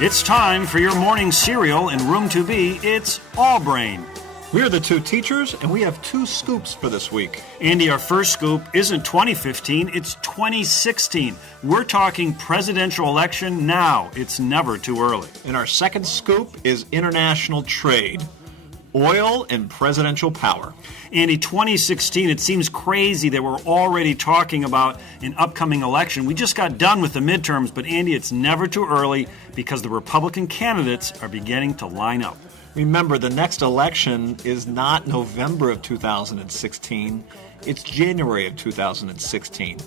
It's time for your morning cereal in Room 2B. It's All Brain. We're the two teachers, and we have two scoops for this week. Andy, our first scoop isn't 2015, it's 2016. We're talking presidential election now. It's never too early. And our second scoop is international trade, oil and presidential power. Andy, 2016, it seems crazy that we're already talking about an upcoming election. We just got done with the midterms, but Andy, it's never too early because the Republican candidates are beginning to line up. Remember, the next election is not November of 2016, it's January of 2016.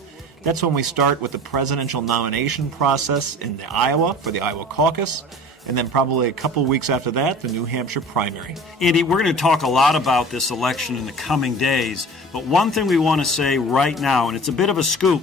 That's when we start with the presidential nomination process in Iowa for the Iowa caucus, and then probably a couple weeks after that, the New Hampshire primary. Andy, we're going to talk a lot about this election in the coming days, but one thing we want to say right now, and it's a bit of a scoop,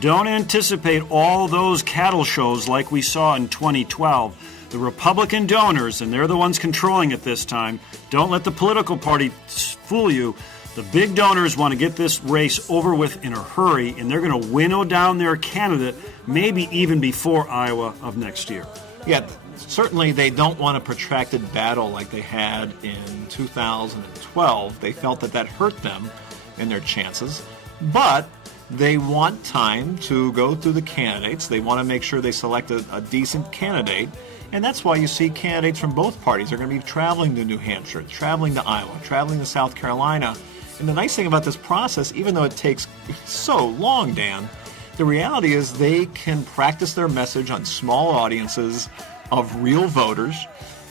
don't anticipate all those cattle shows like we saw in 2012. The Republican donors, and they're the ones controlling it this time, don't let the political party fool you. The big donors want to get this race over with in a hurry, and they're going to winnow down their candidate maybe even before Iowa of next year. Yeah, certainly they don't want a protracted battle like they had in 2012. They felt that hurt them in their chances, but they want time to go through the candidates. They want to make sure they select a decent candidate. And that's why you see candidates from both parties are going to be traveling to New Hampshire, traveling to Iowa, traveling to South Carolina. And the nice thing about this process, even though it takes so long, Dan, the reality is they can practice their message on small audiences of real voters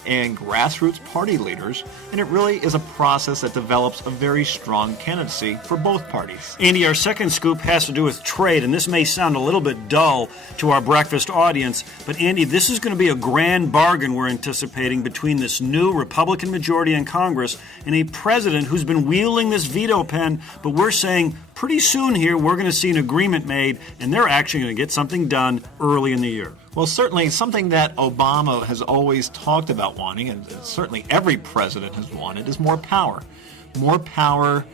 and grassroots party leaders, and it really is a process that develops a very strong candidacy for both parties. Andy, our second scoop has to do with trade, and this may sound a little bit dull to our breakfast audience, but Andy, this is going to be a grand bargain we're anticipating between this new Republican majority in Congress and a president who's been wielding this veto pen, but we're saying pretty soon here we're going to see an agreement made, and they're actually going to get something done early in the year. Well, certainly something that Obama has always talked about wanting, and certainly every president has wanted, is more power. More power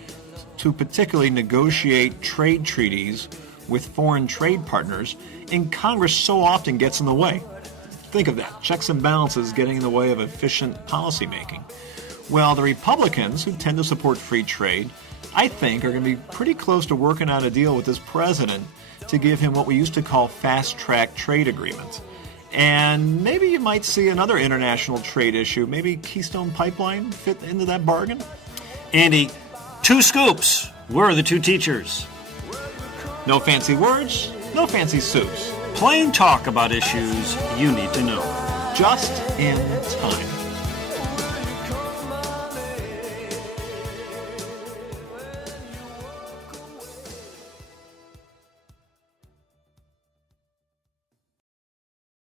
to particularly negotiate trade treaties with foreign trade partners, and Congress so often gets in the way. Think of that, checks and balances getting in the way of efficient policymaking. Well, the Republicans, who tend to support free trade, I think are going to be pretty close to working out a deal with this president to give him what we used to call fast-track trade agreements. And maybe you might see another international trade issue, maybe Keystone Pipeline fit into that bargain? Andy, two scoops. We're the two teachers. No fancy words, no fancy soups. Plain talk about issues you need to know. Just in time.